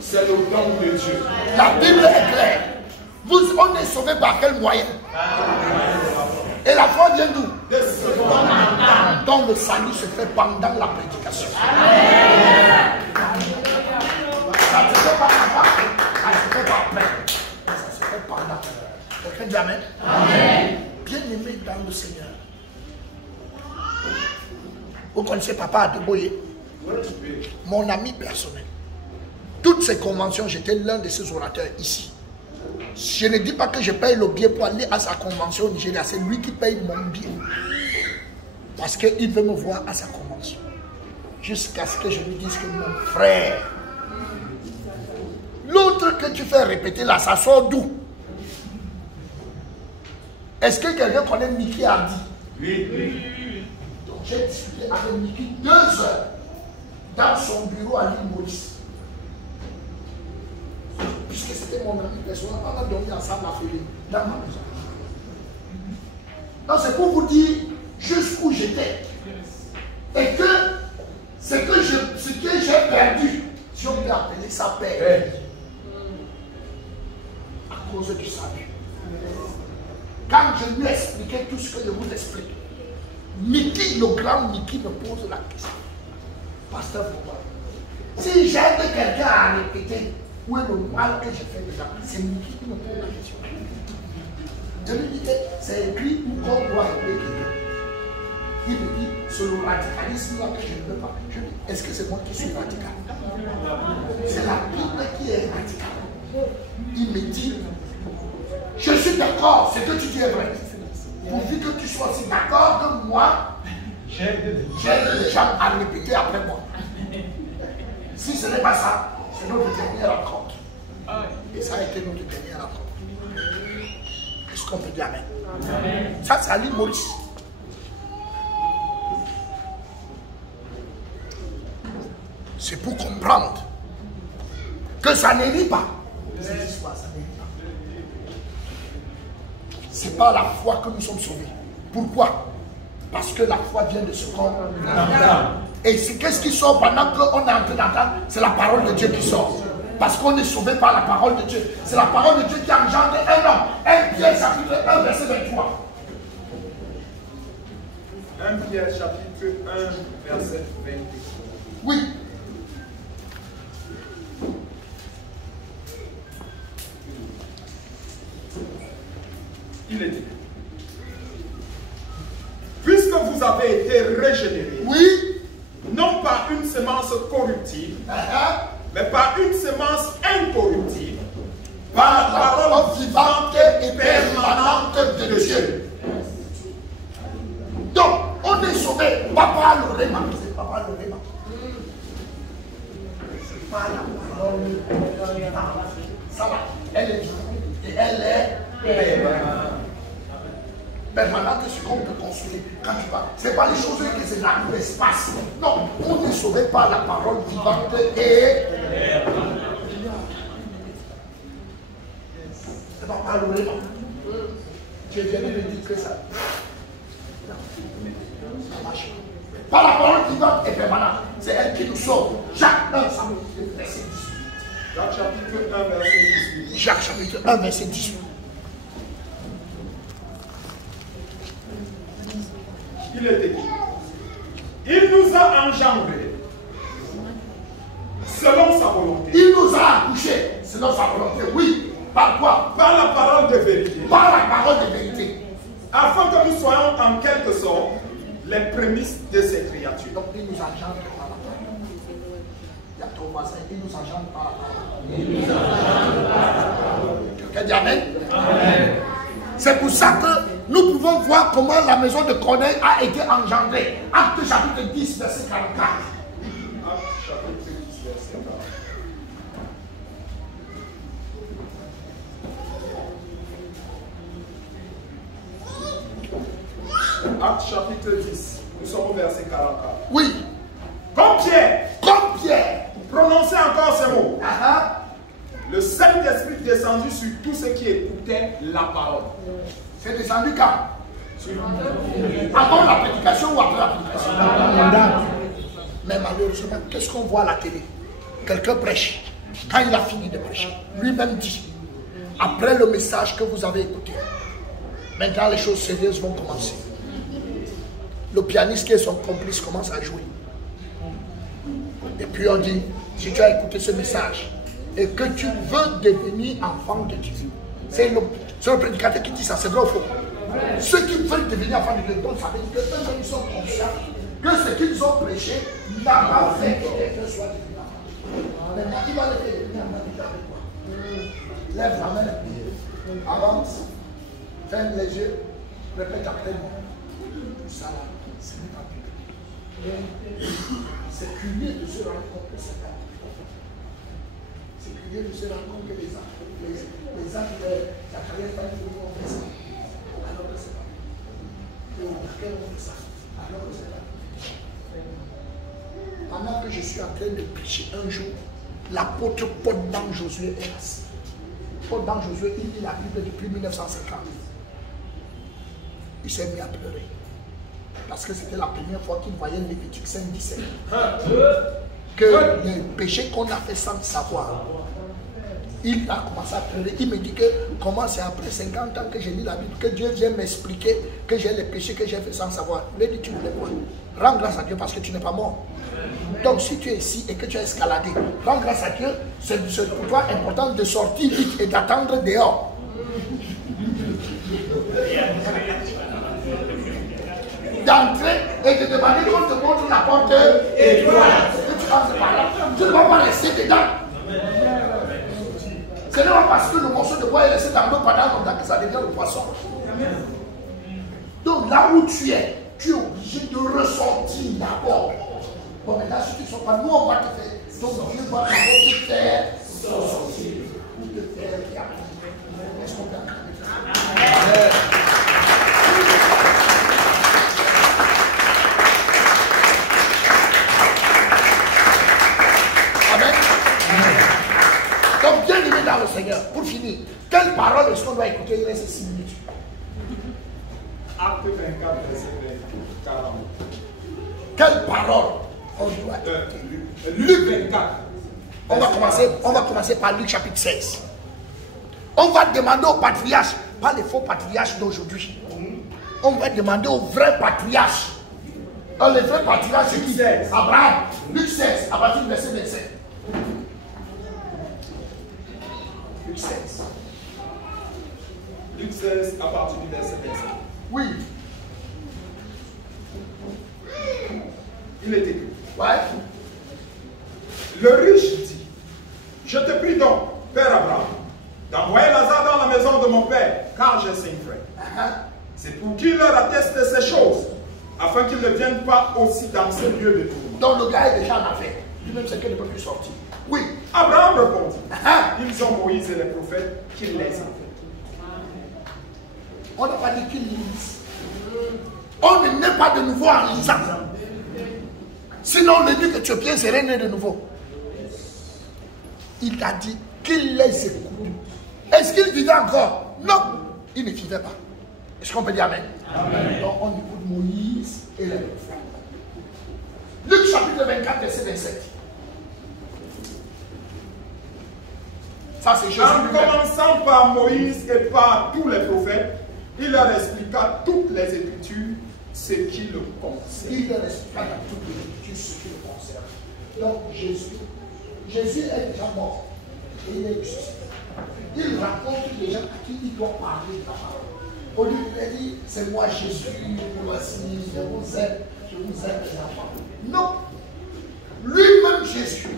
C'est le don de Dieu. La Bible est claire. On est sauvé par quel moyen? Et la foi vient d'où? Donc le salut se fait pendant la prédication. Ça ne se fait pas avant, ça ne se fait pas après. Ça se fait pendant. Quelqu'un dit amen? Bien-aimé dans le Seigneur. Vous connaissez Papa Adeboye? Mon ami personnel. Toutes ces conventions, j'étais l'un de ces orateurs ici. Je ne dis pas que je paye le billet pour aller à sa convention au Nigeria. C'est lui qui paye mon billet. Parce qu'il veut me voir à sa convention. Jusqu'à ce que je lui dise que mon frère, l'autre que tu fais répéter là, ça sort d'où? Est-ce que quelqu'un connaît Mickey Hardy? Oui. Donc j'ai discuté avec Mickey 2 heures dans son bureau à l'île Maurice. Puisque c'était mon ami personnel, on a dormi ensemble à Félix, dans ma maison. Donc c'est pour vous dire jusqu'où j'étais. Et que ce que j'ai perdu, si on peut appeler ça perdre, à cause du salut. Quand je lui expliquais tout ce que je vous explique, Mickey, le grand Mickey, me pose la question. Pasteur, pourquoi? Si j'aide quelqu'un à répéter, où est le mal que j'ai fait déjà? C'est Mickey qui me pose la question. Je lui dis, c'est écrit où qu'on doit aider quelqu'un. Il me dit, c'est le radicalisme là que je ne veux pas. Je dis, est-ce que c'est moi qui suis radical? C'est la Bible qui est radicale. Il me dit, je suis d'accord, ce que tu dis est vrai. Pourvu que tu sois aussi d'accord que moi, j'aide les gens à répéter après moi. Si ce n'est pas ça, c'est notre dernière rencontre. Et ça a été notre dernière rencontre. Est-ce qu'on peut dire amen? Ça, c'est à l'île Maurice. C'est pour comprendre que ça n'élit pas. Cette histoire, ça n'élit pas. C'est par la foi que nous sommes sauvés. Pourquoi? Parce que la foi vient de ce qu'on entend. Et qu'est-ce qui sort pendant qu'on est en train d'entendre? C'est la parole de Dieu qui sort. Parce qu'on est sauvé par la parole de Dieu. C'est la parole de Dieu qui a engendré un homme. 1 Pierre chapitre 1 verset 23. 1 Pierre chapitre 1 verset 23. Oui. Il est dit, puisque vous avez été régénérés, Oui. non par une semence corruptible, mais par une semence incorruptible, Par la parole vivante et permanente de Dieu. Donc, on est sauvé, pas par le réma. C'est pas par le réma. C'est pas la parole vivante. Ça va. Elle est vivante et elle est permanente. Permanente, c'est ce qu'on peut construire quand tu vas. C'est pas les choses que c'est dans l'espace. Non, on est sauvé par la parole vivante et c'est pas par le réma. Tu es venu me dire que ça. Ça marche. Par la parole vivante et permanente. C'est elle qui nous sauve. Jacques 1, verset 18. Jacques chapitre 1 verset 18. Jacques chapitre 1, verset 18. Il est écrit, il nous a engendrés selon sa volonté. Il nous a accouchés selon sa volonté. Oui. Par quoi? Par la parole de vérité. Par la parole de vérité. Afin que nous soyons en quelque sorte les prémices de ces créatures. Donc il nous engendre par la parole. Il y a ton voisin, il nous engendre par la parole. Quelqu'un dit amen? Amen. C'est pour ça que nous pouvons voir comment la maison de Corneille a été engendrée. Acte chapitre 10, verset 44. Acte chapitre 10, verset 44. Acte chapitre 10, nous sommes au verset 44. Oui. Comme Pierre, prononcez encore ces mots. Le Saint-Esprit est descendu sur tous ceux qui écoutaient la parole. C'est descendu quand? Avant la prédication ou après la prédication? Mais malheureusement, qu'est-ce qu'on voit à la télé? Quelqu'un prêche. Quand il a fini de prêcher, lui-même dit, après le message que vous avez écouté, maintenant les choses sérieuses vont commencer. Le pianiste qui est son complice commence à jouer. Et puis on dit, si tu as écouté ce message et que tu veux devenir enfant de Dieu, c'est le prédicateur qui dit ça, c'est vrai ou faux? Ceux qui veulent devenir enfants de Dieu, donc ça veut dire que ils sont conscients que ce qu'ils ont prêché n'a pas fait que quelqu'un soit devenu enfant. Maintenant, il va le faire devenir enfant de Dieu avec quoi? Lève la main, avance, ferme les yeux, répète après moi. Ça là, ce n'est pas Bible. C'est curieux de se rendre compte que c'est pas Bible. C'est curieux de se rendre compte que les âges de Zacharie ont fait ça. Alors que c'est pas Bible. Et on fait ça. Alors que c'est pas Bible. Pendant que je suis en train de prêcher un jour, l'apôtre Paul dans Josué est assis. Paul dans Josué, il lit la Bible depuis 1950. Il s'est mis à pleurer. Parce que c'était la première fois qu'il voyait Lévitique 5:17. Que les péchés qu'on a fait sans savoir. Il a commencé à pleurer. Il me dit que comment c'est après 50 ans que j'ai lu la Bible, que Dieu vient m'expliquer que j'ai les péchés que j'ai fait sans savoir. Il lui dit, tu voulais quoi? Rends grâce à Dieu parce que tu n'es pas mort. Donc si tu es ici et que tu as escaladé, rends grâce à Dieu. C'est pour toi important de sortir vite et d'attendre dehors. D'entrer et de demander qu'on te montre la porte étoilante. Tu passes par là. Tu ne vas pas rester dedans. Ce n'est pas parce que le morceau de bois est resté dans l'eau pendant longtemps que ça devient le poisson. Donc là où tu es obligé de ressortir d'abord. Bon, maintenant, si tu ne sors pas, nous on va te faire. Donc Dieu va te faire sortir. Ou te faire regarder. Est-ce qu'on peut acclamer ça? Donc, bien aimé dans le Seigneur, pour finir, quelle parole est-ce qu'on doit écouter? Il reste 6 minutes. Acte 24, verset 40. Quelle parole on doit écouter? Luc 24. On va commencer par Luc chapitre 16. On va demander aux patriarches, pas les faux patriarches d'aujourd'hui. On va demander aux vrais patriarches. Les vrais patriarches, c'est qui? Abraham. Luc 16, à partir du verset 27. Luc 16. Luc 16 à partir du verset 27. Oui. Il est écrit. Ouais. Le riche dit, je te prie donc, Père Abraham, d'envoyer Lazare dans la maison de mon père, car j'ai 5 frères. C'est pour qu'il leur atteste ces choses, afin qu'ils ne viennent pas aussi dans ce lieu de tourment. Donc le gars est déjà en affaire. Lui-même, c'est qu'il ne peut plus sortir. Oui. Abraham répondit, ils ont Moïse et les prophètes qui les ont. On n'a pas dit qu'ils lisent. On ne naît pas de nouveau en lisant. Sinon, le Dieu éthiopien serait né de nouveau. Il a dit qu'il les écoute. Est-ce qu'il vivait encore? Non, il ne vivait pas. Est-ce qu'on peut dire Amen? Amen. Donc on écoute Moïse et les prophètes. Luc chapitre 24, verset 27. Ça c'est Jésus. En commençant par Moïse et par tous les prophètes, il leur expliqua toutes les Écritures, ce qui le concerne. Il leur expliqua dans toutes les Écritures ce qui le concerne. Donc Jésus est déjà mort et il est ressuscité. Il raconte les gens à qui il doit parler de la parole. Au lieu de dire, c'est moi Jésus, voici, je vous aime les enfants. Non. Lui-même Jésus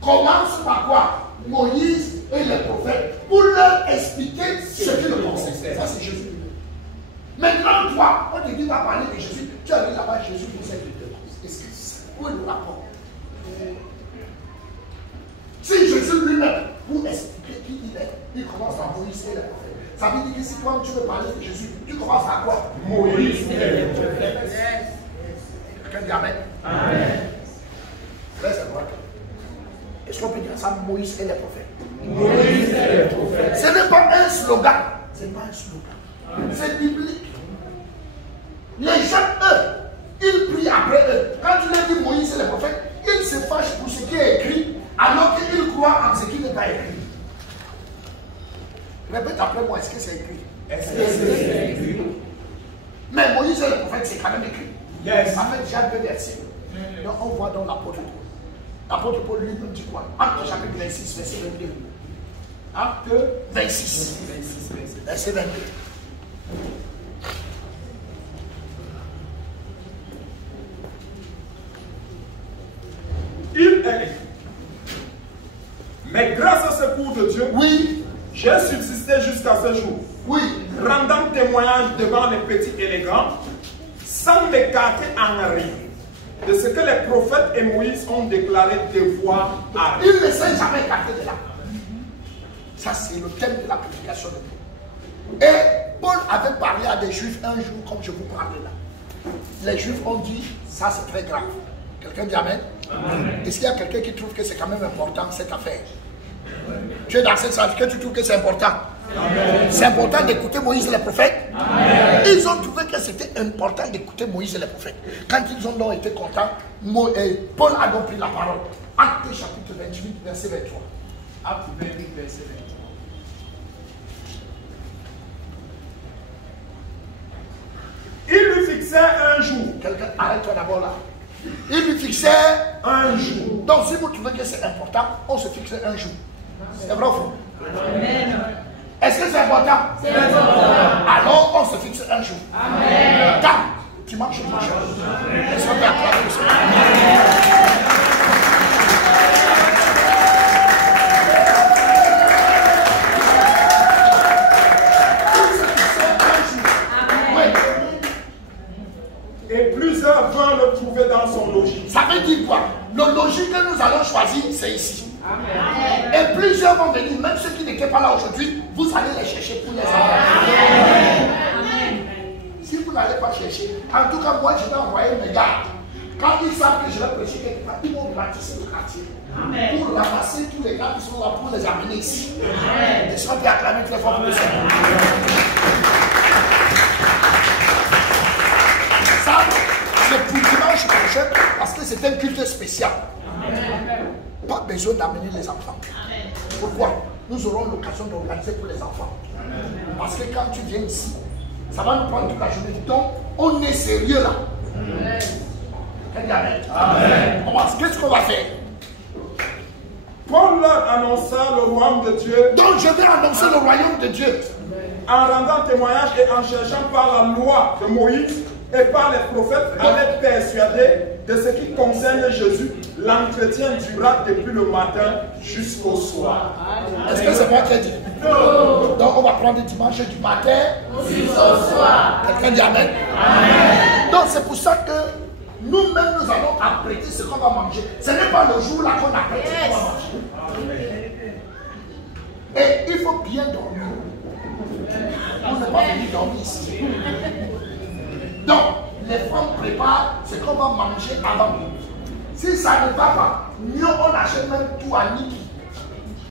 commence par quoi? Moïse et les prophètes pour leur expliquer ce qui le concerne. Ça c'est Jésus. Maintenant toi, on te dit va parler de Jésus. Tu as dit là-bas Jésus pour cette vidéo. Où est le rapport? Si Jésus lui-même, pour expliquer qui il est, il commence par Moïse et les prophètes. Ça veut dire que si toi tu veux parler de Jésus, tu commences par quoi? Moïse et les prophètes. Quelqu'un dit Amen. Amen. Est-ce qu'on peut dire ça? Moïse et les prophètes. Moïse et les prophètes. Ce n'est pas un slogan. Ce n'est pas un slogan. C'est biblique. Les gens, eux, ils prient après eux. Quand tu leur dis Moïse et les prophètes, ils se fâchent pour ce qui est écrit, alors qu'ils croient en ce a écrit. Répète après moi, est-ce que c'est écrit? Est-ce que c'est écrit? Mais Moïse et le prophète, c'est quand même écrit. Yes. En fait, déjà 2 versets. Donc on voit dans l'apôtre Paul. L'apôtre Paul lui nous dit quoi? Acte chapitre 26, verset 22. Acte 26, verset 22. Il est écrit. Mais grâce au secours de Dieu, Oui, j'ai subsisté jusqu'à ce jour, oui. rendant témoignage devant les petits et les grands, sans m'écarter en rien de ce que les prophètes et Moïse ont déclaré devoir arriver. Il ne s'est jamais écarté de là. Ça, c'est le thème de la prédication de Paul. Et Paul avait parlé à des Juifs un jour, comme je vous parlais là. Les Juifs ont dit, ça c'est très grave. Quelqu'un dit Amen? Est-ce qu'il y a quelqu'un qui trouve que c'est quand même important cette affaire? Tu es dans cette salle, que tu trouves que c'est important? C'est important d'écouter Moïse et les prophètes. Amen. Ils ont trouvé que c'était important d'écouter Moïse et les prophètes. Quand ils ont donc été contents, Paul a donc pris la parole. Acte chapitre 28, verset 23. Acte 28, verset 23. Il lui fixait un jour. Quelqu'un, arrête-toi d'abord là. Il lui fixait Un jour. Donc si vous trouvez que c'est important, on se fixe un jour. C'est vrai ou faux? Amen. Est-ce que c'est important? C'est important. Alors on se fixe un jour. Amen. Dimanche prochain. Est-ce qu'on peut acclamer le Seigneur? Et plusieurs vinrent le trouver dans son logis. Ça veut dire quoi? Le logis que nous allons choisir, c'est ici. Amen. Et plusieurs vont venir, même ceux qui n'étaient pas là aujourd'hui, vous allez les chercher pour les avoir. Amen. Si vous n'allez pas chercher, en tout cas, moi je vais envoyer mes gars. Quand ils savent que je vais prêcher quelque part, ils vont ratisser le quartier. Amen. Pour ramasser tous les gars qui sont là pour les amener ici. Amen. Et soit acclamer très fort pour le Seigneur. Ça, c'est pour dimanche prochain parce que c'est un culte spécial. Amen. Pas besoin d'amener les enfants. Amen. Pourquoi? Nous aurons l'occasion d'organiser pour les enfants. Parce que quand tu viens ici, ça va nous prendre toute la journée. Donc, on est sérieux là. Amen. Amen. Amen. Qu'est-ce qu'on va faire? Paul leur annonça le royaume de Dieu Donc, je vais annoncer le royaume de Dieu. en rendant témoignage et en cherchant par la loi de Moïse et par les prophètes à les persuader de ce qui concerne Jésus. L'entretien dura depuis le matin jusqu'au soir. Est-ce que c'est moi qui ai dit? Non. Donc, on va prendre dimanche du matin Jusqu'au soir. Quelqu'un dit Amen. Amen. Donc, c'est pour ça que nous-mêmes, nous allons apprêter ce qu'on va manger. Ce n'est pas le jour là qu'on apprête ce qu'on va manger. Et il faut bien dormir. On n'est pas venu dormir ici. Donc, les femmes préparent ce qu'on va manger avant. Si ça ne va pas, mieux on achète même tout à Niki.